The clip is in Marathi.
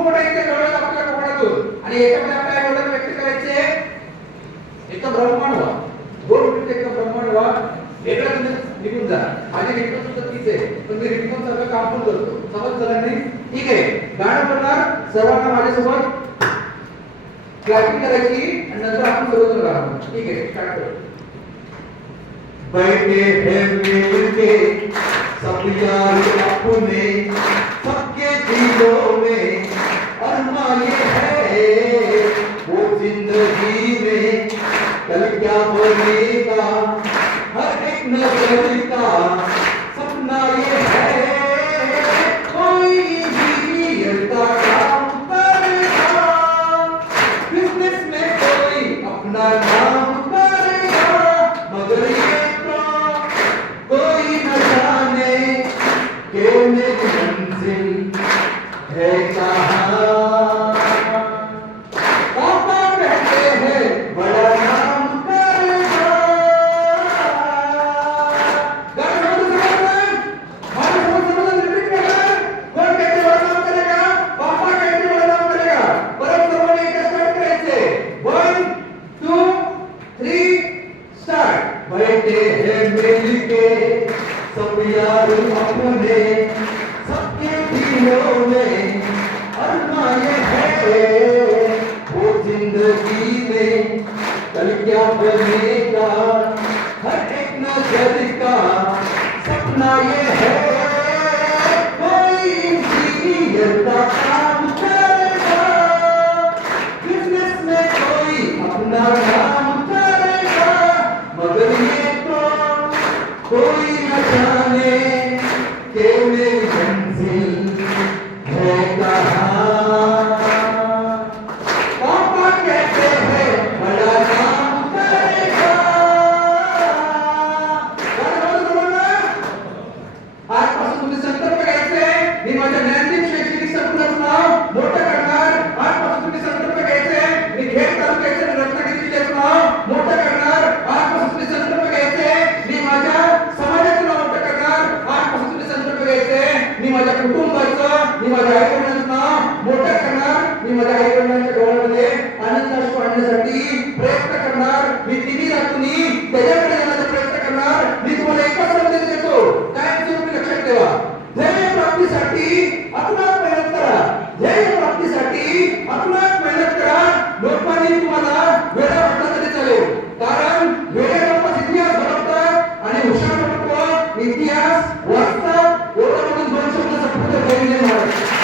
खूप मोठे इथे डोळे आपल्या कोकणातून? आणि याच्यामध्ये आपल्या एवढं व्यक्त करायचे एक ब्रह्मांड व्हा दोन मिनिट एक ब्रह्मांड व्हा वेगळं निघून जा. माझी रिक्वेस्ट सुद्धा तीच आहे. पण मी रिक्वेस्ट सारखं काम पण करतो. समज झालं नाही? ठीक आहे. गाणं म्हणणार सर्वांना माझ्यासोबत क्लॅपिंग करायची आणि नंतर आपण सर्वजण राहणार ठीक आहे. स्टार्ट करू. बैठे हैं मिलके सब यार अपने सबके दिलों क्या बोलेगा हर एक नजर का? सपना ये है कोई इंजीनियर काम करेगा बिजनेस में कोई अपना नाम करेगा मगर ये तो कोई न जाने स्टार्ट हैं मिल के सब यार अपने। सबके दिलों में अरमा ये है। वो ज़िंदगी में कल क्या बनेगा? हर एक नज़र का सपना ये है। कोई मी माझ्या कुटुंबाचं मी माझ्या आईवडिलांचं मोठं करणार. मी माझ्या आईवडिलांच्या डोळ्यामध्ये आनंद असू आणण्यासाठी प्रयत्न करणार. मी तिन्ही नातूनी त्याच्याकडे जाण्याचा प्रयत्न करणार. मी तुम्हाला एकच संदेश देतो. काय तुम्ही लक्षात ठेवा. ध्येय प्राप्तीसाठी आपणात मेहनत करा. ध्येय प्राप्तीसाठी आपणात मेहनत करा. लोकांनी तुम्हाला वेळा वाटला तरी चालेल. कारण वेळे लोक इतिहास घडवतात आणि हुशार लोक इतिहास वाचतात. Amen.